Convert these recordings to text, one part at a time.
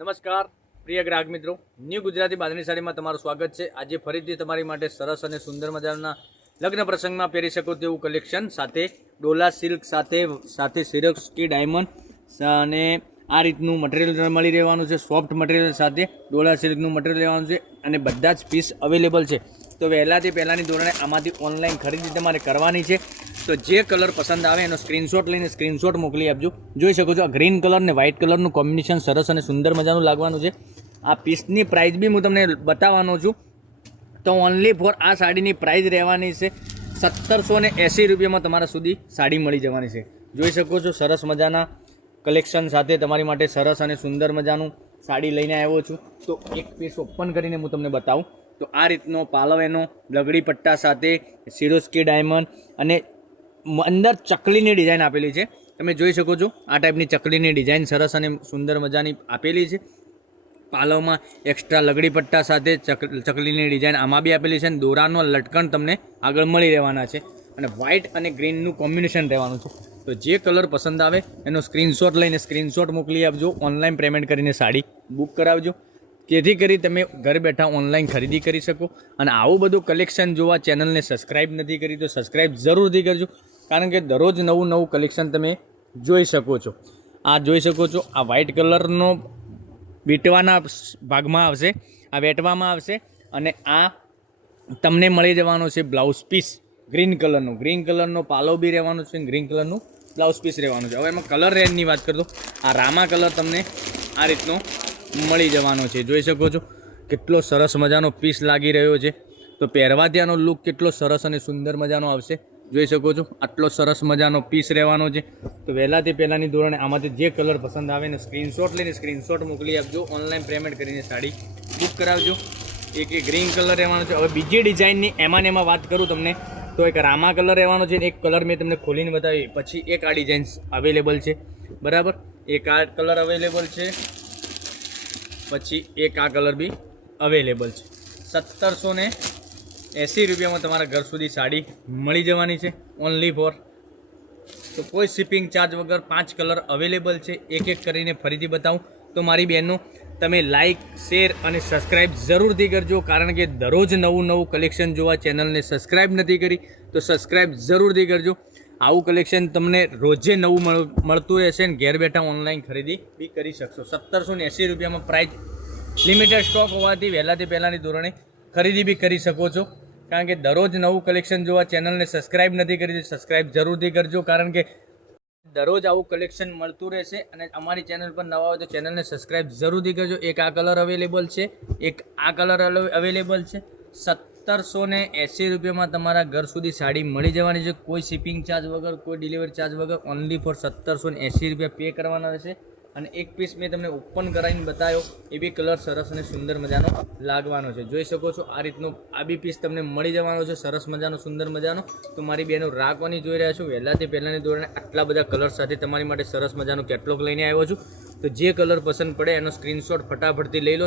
નમસ્કાર પ્રિય ગ્રાહક મિત્રો, ન્યૂ ગુજરાતી બાંધણી સાડીમાં તમારું સ્વાગત છે। આજે ફરીથી તમારી માટે સરસ અને સુંદર મજાના લગ્ન પ્રસંગમાં પહેરી શકો તેવું કલેક્શન સાથે ડોલા સિલ્ક સાથે સિરોસ્કી ડાયમંડ અને આ રીતનું મટીરિયલ મળી રહેવાનું છે। સોફ્ટ મટીરિયલ સાથે ડોલા સિલ્કનું મટીરિયલ લેવાનું છે અને બધા જ પીસ અવેલેબલ છે। તો વહેલાથી પહેલાંની ધોરણે આમાંથી ઓનલાઈન ખરીદી તમારે કરવાની છે। તો જે કલર પસંદ આવે એનો સ્ક્રીનશોટ લઈને સ્ક્રીનશોટ મોકલી આપજો। જોઈ શકો છો આ ગ્રીન કલર ને વ્હાઇટ કલરનું કોમ્બિનેશન સરસ અને સુંદર મજાનું લાગવાનું છે। આ પીસની પ્રાઇસ બી હું તમને બતાવવાનો છું। તો ઓનલી ફોર આ સાડીની પ્રાઇસ રહેવાની છે 1780 રૂપિયામાં તમારા સુધી સાડી મળી જવાની છે। જોઈ શકો છો સરસ મજાના કલેક્શન સાથે તમારી માટે સરસ અને સુંદર મજાનું સાડી લઈને આવ્યો છું। તો એક પીસ ઓપન કરીને હું તમને બતાવું તો આ રીતનો પાલવ એનો લગડી પટ્ટા સાથે સિરોસ્કી ડાયમંડ અને અંદર ચકલીની ડિઝાઇન આપેલી છે। તમે જોઈ શકો છો આ ટાઈપની ચકલીની ડિઝાઇન સરસ અને સુંદર મજાની આપેલી છે। પાલવમાં એક્સ્ટ્રા લગડી પટ્ટા સાથે ચકલીની ડિઝાઇન આમાં બી આપેલી છે અને દોરાનો લટકણ તમને આગળ મળી રહેવાના છે અને વ્હાઇટ અને ગ્રીનનું કોમ્બિનેશન રહેવાનું છે। તો જે કલર પસંદ આવે એનો સ્ક્રીનશોટ લઈને સ્ક્રીનશોટ મોકલી આપજો। ઓનલાઈન પેમેન્ટ કરીને સાડી બુક કરાવજો, જેથી કરી તમે ઘર બેઠા ઓનલાઈન ખરીદી કરી શકો। અને આવું બધું કલેક્શન જોવા ચેનલને સબસ્ક્રાઈબ નથી કરી તો સબસ્ક્રાઈબ જરૂરથી કરજો, કારણ કે દરરોજ નવું કલેક્શન તમે જોઈ શકો છો। આ જોઈ શકો છો આ વ્હાઇટ કલરનો વીંટવાના ભાગમાં આવશે, આ વેટવામાં આવશે અને આ તમને મળી જવાનો છે બ્લાઉઝ પીસ ગ્રીન કલરનો પાલો બી રહેવાનો છે, ગ્રીન કલરનું બ્લાઉઝ પીસ રહેવાનું છે। હવે એમાં કલર રેન્જની વાત કરતો આ રામા કલર તમને આ રીતનો મળી જવાનો છે। જોઈ શકો છો કેટલો સરસ મજાનો પીસ લાગી રહ્યો છે। તો પહેરવાથી આનો લુક કેટલો સરસ અને સુંદર મજાનો આવશે। જોઈ શકો છો આટલો સરસ મજાનો પીસ રહેવાનો છે। તો વહેલાથી પહેલાંની ધોરણે આમાંથી જે કલર પસંદ આવે ને સ્ક્રીનશોટ લઈને સ્ક્રીનશોટ મોકલી આપજો। ઓનલાઈન પેમેન્ટ કરીને સાડી બુક કરાવજો। એક ગ્રીન કલર રહેવાનો છે। હવે બીજી ડિઝાઇનની એમાં વાત કરું તમને તો એક રામા કલર રહેવાનો છે, એક કલર મેં તમને ખોલીને બતાવી, પછી એક આ ડિઝાઇન અવેલેબલ છે, બરાબર। એક આ કલર અવેલેબલ છે, પછી એક આ કલર બી અવેલેબલ છે। 1780 રૂપિયામાં તમારા ઘર સુધી સાડી મળી જવાની છે ઓનલી ફોર। તો કોઈ શિપિંગ ચાર્જ વગર 5 કલર અવેલેબલ છે। એક કરીને ફરીથી બતાવું તો મારી બહેનો તમે લાઇક શેર અને સબસ્ક્રાઈબ જરૂરથી કરજો, કારણ કે દરરોજ નવું કલેક્શન જોવા ચેનલને સબસ્ક્રાઈબ નથી કરી તો સબસ્ક્રાઈબ જરૂરથી કરજો। આવું કલેક્શન તમને રોજે નવું મળતું રહેશે ને ઘેર બેઠા ઓનલાઈન ખરીદી બી કરી શકશો। 1780 રૂપિયામાં પ્રાઇસ લિમિટેડ સ્ટોક હોવાથી વહેલાથી પહેલાંની ધોરણે ખરીદી બી કરી શકો છો, કારણ કે દરરોજ નવું કલેક્શન જોવા ચેનલને સબસ્ક્રાઈબ નથી કરી તો સબસ્ક્રાઈબ જરૂરથી કરજો, કારણ કે દરરોજ આવું કલેક્શન મળતું રહેશે। અને અમારી ચેનલ પર નવા હોય તો ચેનલને સબસ્ક્રાઈબ જરૂરથી કરજો। એક આ કલર અવેલેબલ છે, એક આ કલર અવેલેબલ છે। 1780 રૂપિયામાં તમારા ઘર સુધી સાડી મળી જવાની છે, કોઈ શિપિંગ ચાર્જ વગર, કોઈ ડિલિવરી ચાર્જ વગર, ઓનલી ફોર 1780 રૂપિયા પે કરવાના રહેશે। અને એક પીસ મેં તમને ઓપન કરાવીને બતાવ્યો એ બી કલર સરસ અને સુંદર મજાનો લાગવાનો છે। જોઈ શકો છો આ રીતનો આ બી પીસ તમને મળી જવાનો છે સરસ મજાનો સુંદર મજાનો। તો મારી બહેનો રાખવાની જોઈ રહ્યા છો, વહેલાથી પહેલાંની ધોરણે આટલા બધા કલર સાથે તમારી માટે સરસ મજાનો કેટલોગ લઈને આવ્યો છું। તો જે કલર પસંદ પડે એનો સ્ક્રીનશોટ ફટાફટથી લઈ લો,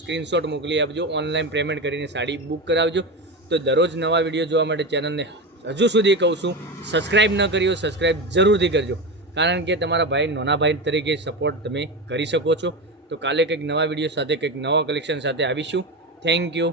સ્ક્રીનશોટ મોકલી આપજો, ઓનલાઈન પેમેન્ટ કરીને સાડી બુક કરાવજો। તો દરરોજ નવા વિડીયો જોવા માટે ચેનલને હજુ સુધી કહું છું સબસ્ક્રાઈબ ન કરી હોય સબસ્ક્રાઈબ જરૂરથી કરજો, કારણ કે તમારા ભાઈ નાના ભાઈ તરીકે સપોર્ટ તમે કરી શકો છો। તો કાલે કંઈક નવા વિડીયો સાથે કંઈક નવા કલેક્શન સાથે આવીશું। Thank you.